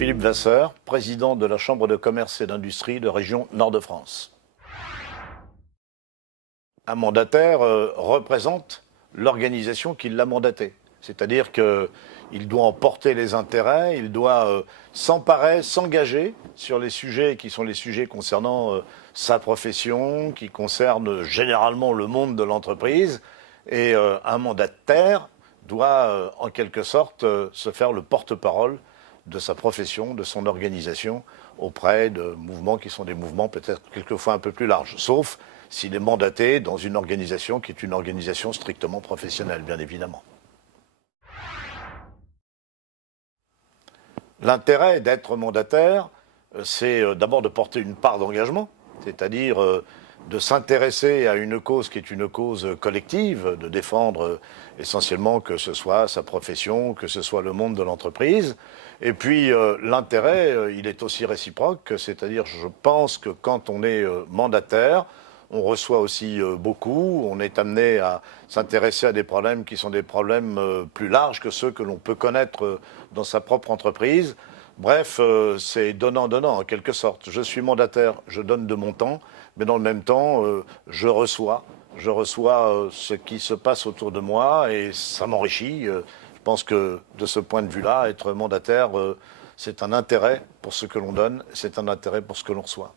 Philippe Vasseur, président de la Chambre de commerce et d'industrie de région Nord-de-France. Un mandataire représente l'organisation qui l'a mandaté. C'est-à-dire qu'il doit en porter les intérêts, il doit s'emparer, s'engager sur les sujets qui sont les sujets concernant sa profession, qui concernent généralement le monde de l'entreprise. Et un mandataire doit en quelque sorte se faire le porte-parole de sa profession, de son organisation, auprès de mouvements qui sont des mouvements peut-être quelquefois un peu plus larges. Sauf s'il est mandaté dans une organisation qui est une organisation strictement professionnelle, bien évidemment. L'intérêt d'être mandataire, c'est d'abord de porter une part d'engagement, c'est-à-dire de s'intéresser à une cause qui est une cause collective, de défendre essentiellement que ce soit sa profession, que ce soit le monde de l'entreprise. Et puis l'intérêt, il est aussi réciproque, c'est-à-dire je pense que quand on est mandataire, on reçoit aussi beaucoup, on est amené à s'intéresser à des problèmes qui sont des problèmes plus larges que ceux que l'on peut connaître dans sa propre entreprise. Bref, c'est donnant-donnant en quelque sorte. Je suis mandataire, je donne de mon temps, mais dans le même temps, je reçois ce qui se passe autour de moi et ça m'enrichit. Je pense que de ce point de vue-là, être mandataire, c'est un intérêt pour ce que l'on donne, c'est un intérêt pour ce que l'on reçoit.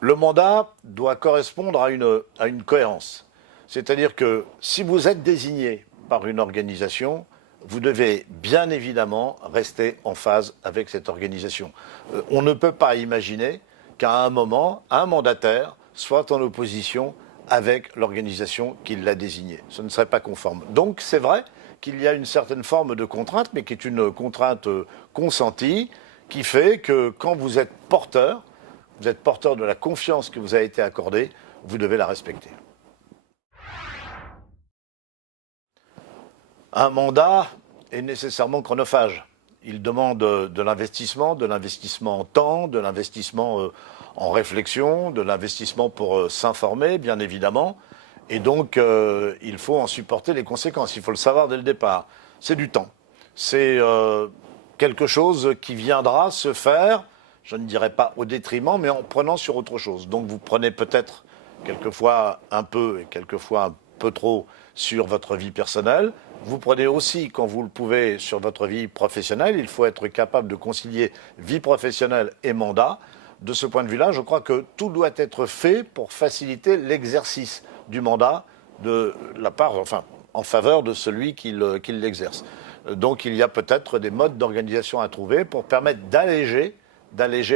Le mandat doit correspondre à une cohérence. C'est-à-dire que si vous êtes désigné par une organisation, vous devez bien évidemment rester en phase avec cette organisation. On ne peut pas imaginer qu'à un moment, un mandataire soit en opposition avec l'organisation qui l'a désigné. Ce ne serait pas conforme. Donc c'est vrai qu'il y a une certaine forme de contrainte, mais qui est une contrainte consentie, qui fait que quand vous êtes porteur de la confiance qui vous a été accordée, vous devez la respecter. Un mandat est nécessairement chronophage. Il demande de l'investissement en temps, de l'investissement en réflexion, de l'investissement pour s'informer, bien évidemment. Et donc, il faut en supporter les conséquences. Il faut le savoir dès le départ. C'est du temps. C'est quelque chose qui viendra se faire, je ne dirais pas au détriment, mais en prenant sur autre chose. Donc vous prenez peut-être quelquefois un peu et quelquefois un peu trop sur votre vie personnelle. Vous prenez aussi, quand vous le pouvez, sur votre vie professionnelle. Il faut être capable de concilier vie professionnelle et mandat. De ce point de vue-là, je crois que tout doit être fait pour faciliter l'exercice du mandat de la part, enfin, en faveur de celui qui l'exerce. Donc il y a peut-être des modes d'organisation à trouver pour permettre d'alléger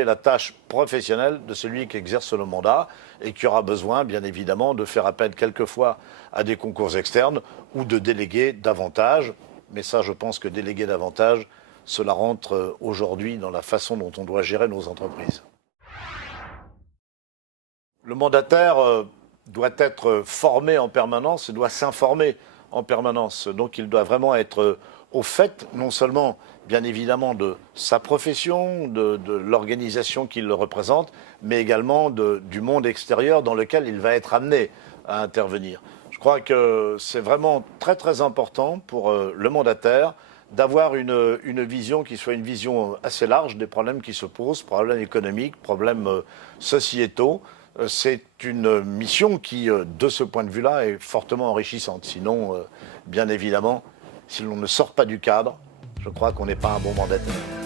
la tâche professionnelle de celui qui exerce le mandat et qui aura besoin, bien évidemment, de faire appel quelquefois à des concours externes ou de déléguer davantage. Mais ça, je pense que déléguer davantage, cela rentre aujourd'hui dans la façon dont on doit gérer nos entreprises. Le mandataire doit être formé en permanence et doit s'informer en permanence. Donc il doit vraiment être au fait, non seulement, bien évidemment, de sa profession, de l'organisation qui le représente, mais également du monde extérieur dans lequel il va être amené à intervenir. Je crois que c'est vraiment très très important pour le mandataire d'avoir une vision qui soit une vision assez large des problèmes qui se posent, problèmes économiques, problèmes sociétaux. C'est une mission qui, de ce point de vue-là, est fortement enrichissante. Sinon, bien évidemment, si l'on ne sort pas du cadre, je crois qu'on n'est pas un bon mandataire.